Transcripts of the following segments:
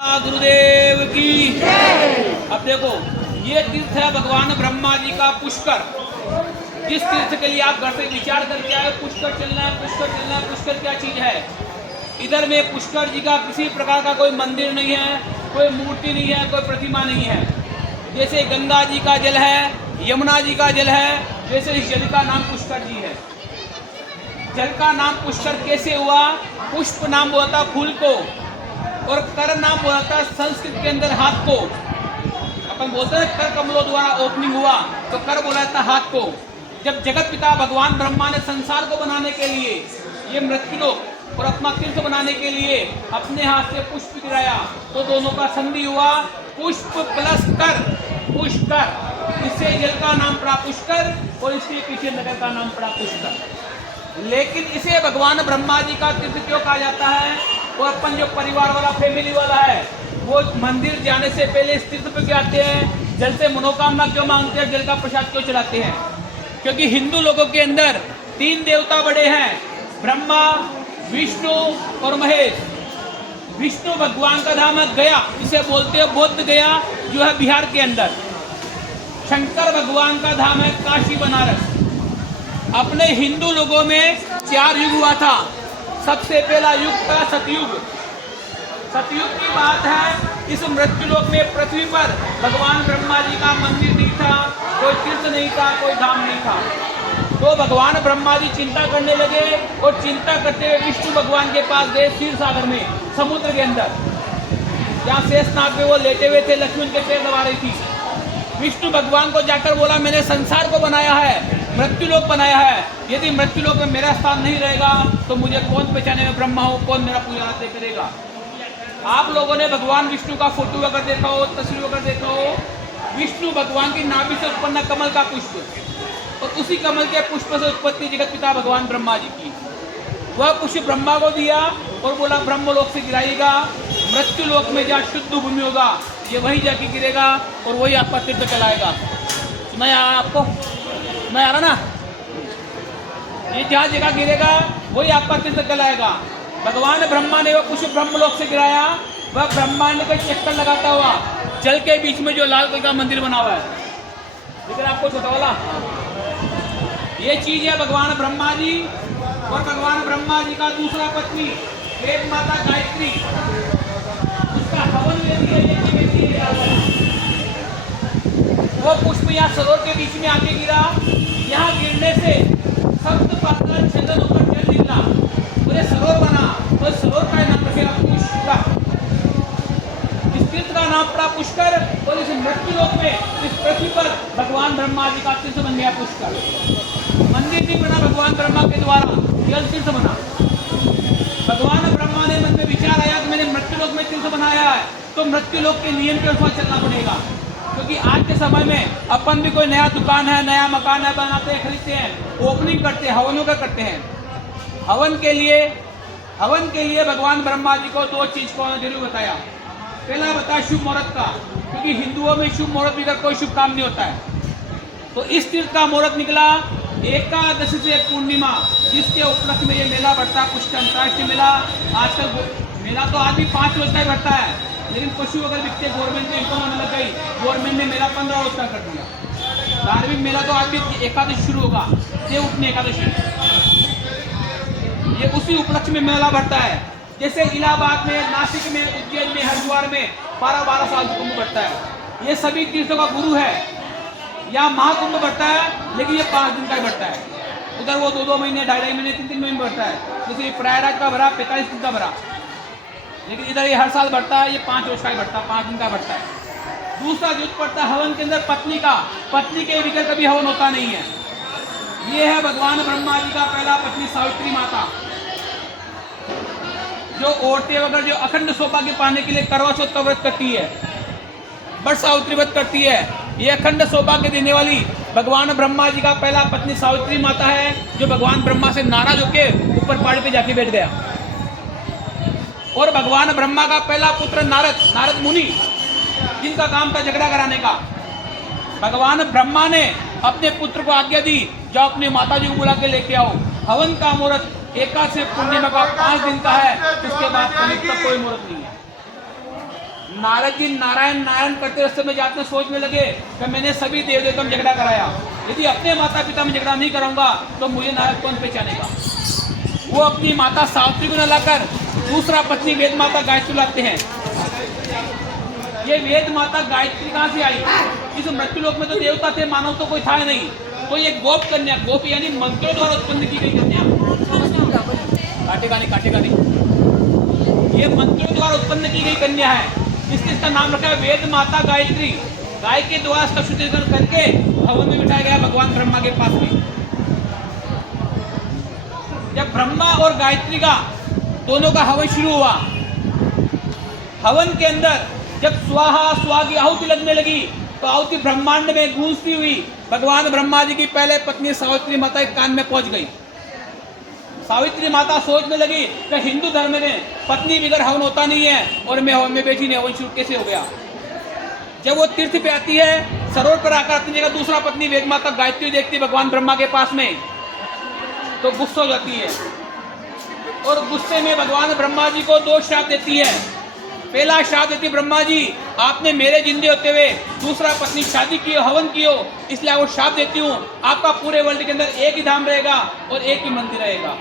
गुरुदेव की। अब देखो, ये तीर्थ है भगवान ब्रह्मा जी का पुष्कर। जिस तीर्थ के लिए आप घर से विचार करके आए, पुष्कर चलना है, पुष्कर चलना है। पुष्कर क्या चीज है? इधर में पुष्कर जी का किसी प्रकार का कोई मंदिर नहीं है, कोई मूर्ति नहीं है, कोई प्रतिमा नहीं है। जैसे गंगा जी का जल है, यमुना जी का जल है, वैसे इस जल का नाम पुष्कर जी है। जल का नाम पुष्कर कैसे हुआ? पुष्प नाम हुआ था फूल को, और कर नाम बोला था संस्कृत के अंदर हाथ को। अपन बोलते हैं कर कमलों द्वारा ओपनिंग हुआ, तो कर बोला था हाथ को। जब जगत पिता भगवान ब्रह्मा ने संसार को बनाने के लिए, ये मृत्युलोक और अपना तीर्थ बनाने के लिए अपने हाथ से पुष्प गिराया, तो दोनों का संधि हुआ पुष्प प्लस कर, पुष्कर। इससे जल का नाम पड़ा पुष्कर और इसके पीछे नगर का नाम पड़ा पुष्कर। लेकिन इसे भगवान ब्रह्मा जी का तीर्थ क्यों कहा जाता है? वो अपन जो परिवार वाला, फैमिली वाला है, वो मंदिर जाने से पहले इस तीर्थ पे क्या आते हैं? जल से मनोकामना क्यों मांगते हैं? जल का प्रसाद क्यों चढ़ाते हैं? क्योंकि हिंदू लोगों के अंदर 3 देवता बड़े हैं, ब्रह्मा, विष्णु और महेश। विष्णु भगवान का धाम है गया, इसे बोलते हैं बोध गया, जो है बिहार के अंदर। शंकर भगवान का धाम है काशी बनारस। अपने हिंदू लोगों में 4 युग हुआ था। सबसे पहला युग था सतयुग। सतयुग की बात है, इस मृत्युलोक में पृथ्वी पर भगवान ब्रह्मा जी का मंदिर नहीं था, कोई तीर्थ नहीं था, कोई धाम नहीं था। तो भगवान ब्रह्मा जी चिंता करने लगे, और चिंता करते हुए विष्णु भगवान के पास गए क्षीर सागर में, समुद्र के अंदर, जहाँ शेषनाग पे वो लेटे हुए थे, लक्ष्मी उनके पैर दबा रही थी। विष्णु भगवान को जाकर बोला, मैंने संसार को बनाया है, मृत्युलोक बनाया है, यदि मृत्युलोक में मेरा स्थान नहीं रहेगा तो मुझे कौन पहचाने में ब्रह्मा हो, कौन मेरा पूजा आराधना करेगा? आप लोगों ने भगवान विष्णु का फोटो अगर देखा हो, तस्वीर अगर देखा हो, विष्णु भगवान की नाभि से उत्पन्न कमल का पुष्प, और उसी कमल के पुष्प से उत्पत्ति जगत पिता भगवान ब्रह्मा जी की। वह पुष्प ब्रह्मा को दिया और बोला ब्रह्मलोक से गिराइएगा, मृत्युलोक में जहाँ शुद्ध भूमि होगा ये वही जाके गिरेगा और वही आपका तीर्थ कहलाएगा। सुना आपको? मैं आ रहा ना, ये जहाँ जगह गिरेगा वही आपका तीर्थ कहलाएगा। भगवान ब्रह्मा ने वो पुष्प ब्रह्मलोक से गिराया, वह ब्रह्मांड का चक्कर लगाता हुआ जल के बीच में जो लाल कलर का मंदिर बना हुआ है, लेकिन आपको छोटा वाला, ये चीज है भगवान ब्रह्मा जी। और भगवान ब्रह्मा जी का दूसरा पत्नी वेद माता गायत्री, उसका हवन वो पुष्प यहाँ सरोवर के बीच में आके गिरा। यहाँ गिरने से सप्त पाताल छलन होकर जल निकला, पूरे सरोवर बना, और सरोवर का नाम रखेगा पुष्कर। इस तीर्थ का नाम पड़ा पुष्कर, और इस मृत्युलोक में, इस पृथ्वी पर भगवान ब्रह्मा जी का तीर्थ बन गया पुष्कर। मंदिर नहीं बना भगवान ब्रह्मा के द्वारा, केवल तीर्थ बना। भगवान ब्रह्मा ने मन में विचार आया कि मैंने मृत्युलोक में तीर्थ बनाया है, तो मृत्युलोक के नियम के अनुसार चलना पड़ेगा। क्योंकि आज के समय में अपन भी कोई नया दुकान है, नया मकान है, बनाते हैं, खरीदते हैं, ओपनिंग करते हैं, हवनों का करते हैं। हवन के लिए भगवान ब्रह्मा जी को 2 चीज को जरूर बताया। पहला बताया शुभ मुहूर्त का, क्योंकि हिंदुओं में शुभ मुहूर्त बिगड़ कोई शुभ काम नहीं होता है। तो इस तीर्थ का मुहूर्त निकला एकादशी से पूर्णिमा, जिसके उपलक्ष्य में ये मेला बढ़ता है, पुष्कर अंतर्राष्ट्रीय मेला। आजकल मेला तो आज भी 5 रोज का ही बढ़ता है, लेकिन पशु अगर बिकते गवर्नमेंट ने इनको मन लग गई, गवर्नमेंट ने मेला 15 रोज का कर दिया। धार्मिक मेला तो आज भी एकादशी शुरू होगा, ये उठनी एकादशी, ये उसी उपलक्ष्य में मेला बढ़ता है। जैसे इलाहाबाद में, नासिक में, उज्जैन में, हरिद्वार में 12-12 साल से कुंभ बढ़ता है। ये सभी तीर्थों का गुरु है। यहाँ महाकुंभ बढ़ता है, लेकिन ये 5 दिन का ही बढ़ता है। उधर वो 2-2 महीने, 2.5 महीने, 3-3 महीने बढ़ता है। जैसे प्रयागराज का भरा 45 दिन का भरा, लेकिन इधर ये हर साल बढ़ता है, ये 5 रोज का ही बढ़ता है, 5 दिन का बढ़ता है। दूसरा जो पड़ता है हवन के अंदर पत्नी का, पत्नी के बगैर कभी हवन होता नहीं है। ये है भगवान ब्रह्मा जी का पहला पत्नी सावित्री माता, जो औरतें वगैरह जो अखंड सौभाग्य पाने के लिए करवा चौथ का व्रत करती है, बट सावित्री व्रत करती है। ये अखंड सौभाग्य देने वाली भगवान ब्रह्मा जी का पहला पत्नी सावित्री माता है, जो भगवान ब्रह्मा से नाराज होकर ऊपर पहाड़ी पे जाके बैठ गया। और भगवान ब्रह्मा का पहला पुत्र नारद मुनि, जिनका काम था झगड़ा कराने का। भगवान ब्रह्मा ने अपने पुत्र को आज्ञा दी, जाओ अपनी माता जी को बुला के लेके आओ। हवन का मुहूर्त एकादशी पूर्णिमा का 5 दिन का है, उसके बाद तक कोई मुहूर्त नहीं है। नारद जी नारायण नारायण करते रस्ते में जाते सोचने लगे कि मैंने सभी देव देवताओं में झगड़ा कराया, यदि अपने माता पिता में झगड़ा नहीं कराऊंगा तो मुझे नारद कौन पहचानेगा। वो अपनी माता सावित्री को न लाकर दूसरा पत्नी वेद माता गायत्री लाते हैं। ये वेद माता गायत्री कहाँ से आई? इस मृत्यु लोक में तो देवता थे, मानव तो कोई था ही नहीं। तो ये गोप कन्या, गोप यानी मंत्रों द्वारा उत्पन्न की गई कन्या, काटेगा नहीं, ये मंत्रों द्वारा उत्पन्न की गई कन्या है, इसलिए इसका नाम रखा है वेद माता गायत्री। गाय के द्वारा इसका शुद्धिकरण करके हवन में बिठाया गया भगवान ब्रह्मा के पास में। जब ब्रह्मा और गायत्री का दोनों का हवन शुरू हुआ, हवन के अंदर जब स्वाहा स्वा की आहुति लगने लगी तो आहुति ब्रह्मांड में गूंजती हुई भगवान ब्रह्मा जी की पहले पत्नी सावित्री माता के कान में पहुंच गई। सावित्री माता सोचने लगी कि हिंदू धर्म में पत्नी बगैर हवन होता नहीं है और मैं हवन में बैठी नहीं, हवन शुरू कैसे हो गया। जब वो तीर्थ पे आती है, सरोवर पर आकर अपनी जगह दूसरा पत्नी वेद माता गायत्री देखती भगवान ब्रह्मा के पास में, तो गुस्सा हो जाती है और गुस्से में भगवान ब्रह्मा जी को 2 श्राप देती है। पहला श्राप देती, ब्रह्मा जी आपने मेरे जिंदे होते हुए दूसरा पत्नी शादी की, हवन कियो, इसलिए वो श्राप देती हूँ, आपका पूरे वर्ल्ड के अंदर एक ही धाम रहेगा और एक ही मंदिर रहेगा।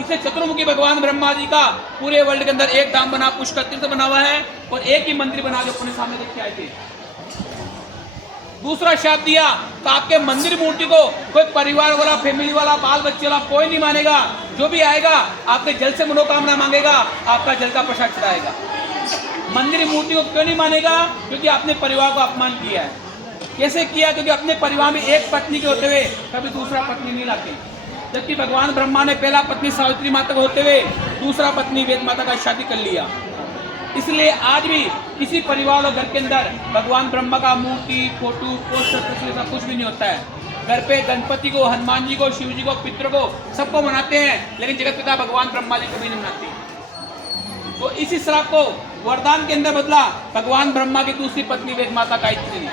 इसे चतुर्मुखी भगवान ब्रह्मा जी का पूरे वर्ल्ड के अंदर एक धाम बना, पुष्कर तीर्थ बना हुआ है और एक ही मंदिर बना जो अपने सामने देख के आए थे। दूसरा श्राप दिया तो आपके मंदिर मूर्ति को कोई परिवार वाला, फैमिली वाला, बाल बच्चे वाला कोई नहीं मानेगा, जो भी आएगा आपके जल से मनोकामना मांगेगा, आपका जल का प्रसाद चढ़ाएगा। मंदिर मूर्ति को क्यों नहीं मानेगा? क्योंकि आपने परिवार को अपमान किया है। कैसे किया? क्योंकि अपने परिवार में एक पत्नी के होते हुए कभी दूसरा पत्नी नहीं लाते, जबकि भगवान ब्रह्मा ने पहला पत्नी सावित्री माता को होते हुए दूसरा पत्नी वेद माता का शादी कर लिया। इसलिए आज भी किसी परिवार और घर के अंदर भगवान ब्रह्मा का मूर्ति, फोटो, पोस्टर का कुछ भी नहीं होता है। घर पे गणपति को, हनुमान जी को, शिव जी को, पितरों को, सबको मनाते हैं, लेकिन जगत पिता भगवान ब्रह्मा जी कभी नहीं मनाते। तो इसी श्राप को वरदान के अंदर बदला भगवान ब्रह्मा की दूसरी पत्नी वेद माता गायत्री ने।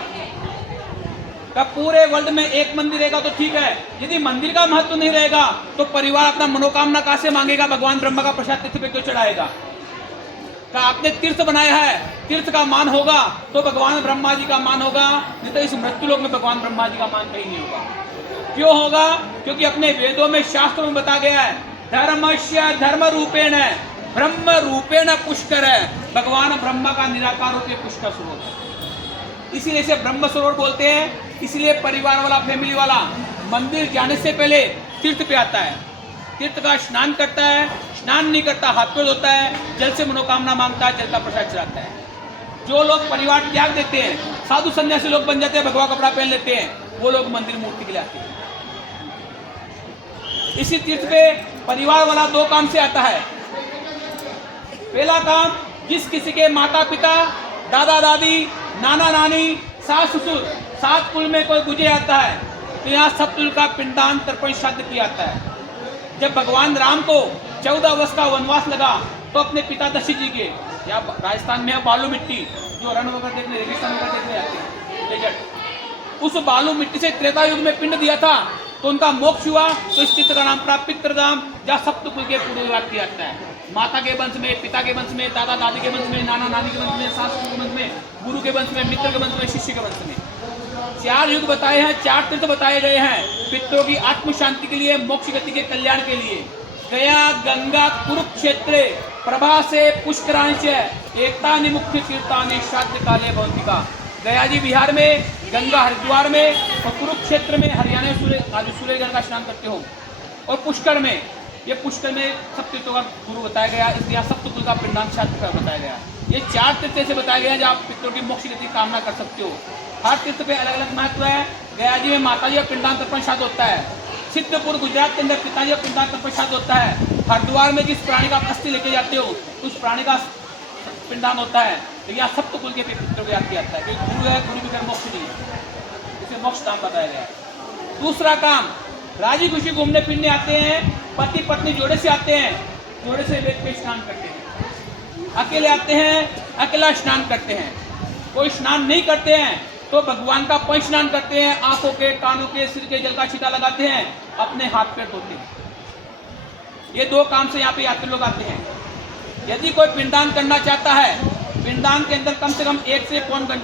कब पूरे वर्ल्ड में एक मंदिर रहेगा तो ठीक है, यदि मंदिर का महत्व नहीं रहेगा तो परिवार अपना मनोकामना कहां से मांगेगा? भगवान ब्रह्मा का प्रसाद तीर्थ पे क्यों चढ़ाएगा? का आपने तीर्थ बनाया है, तीर्थ का मान होगा तो भगवान ब्रह्मा जी का मान होगा, नहीं तो इस मृत्यु लोक में भगवान ब्रह्मा जी का मान कहीं नहीं होगा। क्यों होगा? क्योंकि अपने वेदों में, शास्त्रों में बताया गया है, धर्मस्य धर्म रूपेण ब्रह्म रूपेण पुष्कर है। भगवान ब्रह्मा का निराकार रूप पुष्कर सरोवर है, इसीलिए इसे ब्रह्म सरोवर बोलते हैं। इसलिए परिवार वाला, फैमिली वाला मंदिर जाने से पहले तीर्थ पे आता है, तीर्थ का स्नान करता है, स्नान नहीं करता हाथ पे धोता है, जल से मनोकामना मांगता है, जल का प्रसाद चढ़ाता है। जो लोग परिवार त्याग देते हैं, साधु सन्यासी लोग बन जाते हैं, भगवा कपड़ा पहन लेते हैं, वो लोग मंदिर मूर्ति के लिए आते हैं। इसी तीर्थ पे परिवार वाला 2 काम से आता है। पहला काम, जिस किसी के माता पिता, दादा दादी, नाना नानी, सास ससुर, 7 कुल में कोई गुजर आता है तो यहाँ सप्तुल का पिंडदान तर्पण श्राद्ध किया जाता है। जब भगवान राम को 14 वर्ष का वनवास लगा तो अपने पिता दशरथ जी के, या राजस्थान में है बालू मिट्टी, जो रण वगैरह देखने, रेगिस्तान वगैरह देखने आते हैं, डेजर्ट, उस बालू मिट्टी से त्रेता युग में पिंड दिया था तो उनका मोक्ष हुआ। तो इस तीर्थ का नाम पड़ा पितृधाम, जहाँ सप्तकुल के पूर्ववाद किया जाता है। माता के वंश में, पिता के वंश में, दादा दादी के वंश में, नाना नानी के वंश में, सास के वंश में, गुरु के वंश में, मित्र के वंश में, शिष्य के वंश में। 4 युग बताए हैं, 4 तीर्थ बताए गए हैं पितरों की आत्म शांति के लिए, मोक्ष गति के कल्याण के लिए। गया, गंगा, कुरुक्षेत्र, प्रभा से पुष्करांश, एकता निमुक्त तीर्थानि श्राद्ध काले भवन्ति। गया जी बिहार में, गंगा हरिद्वार में, और कुरुक्षेत्र में हरियाणा सूर्यगढ़ का स्नान करते हो, और पुष्कर में, ये पुष्कर में सब तीर्थों का गुरु बताया गया, इसलिए सप्तकुल का पिंडदान श्राद्ध बताया गया। ये 4 तीर्थ ऐसे बताया गया जहाँ आप पितरों की मोक्ष गति कामना कर सकते हो। हर तीर्थ पे अलग अलग महत्व है। गया जी में माता जी का पिंडदान तर्पण श्राद्ध होता है। सिद्धपुर गुजरात के अंदर पिताजी का पिंडदान तर्पण श्राद्ध होता है। हरिद्वार में जिस प्राणी का अस्थि लेके जाते हो उस प्राणी का पिंडदान होता है। तो यहाँ सप्तकुल के पितरों को याद किया जाता है, क्योंकि गुरु है, गुरु बिना मोक्ष नहीं है, इसे मोक्ष नाम बताया गया है। दूसरा काम, राजी खुशी घूमने फिरने आते हैं, पति पत्नी जोड़े से आते हैं, जोड़े से वेद पे स्नान करते हैं, अकेले आते हैं, अकेला स्नान करते हैं, कोई स्नान नहीं करते हैं तो भगवान का पंच स्नान करते हैं, आंखों के, कानों के, सिर के जल का छींटा लगाते हैं, अपने हाथ पैर धोते हैं। ये 2 काम से यहाँ पे यात्री लोग आते हैं। यदि कोई पिंडदान करना चाहता है पिंडदान के अंदर कम से कम 1 से पौन घंटा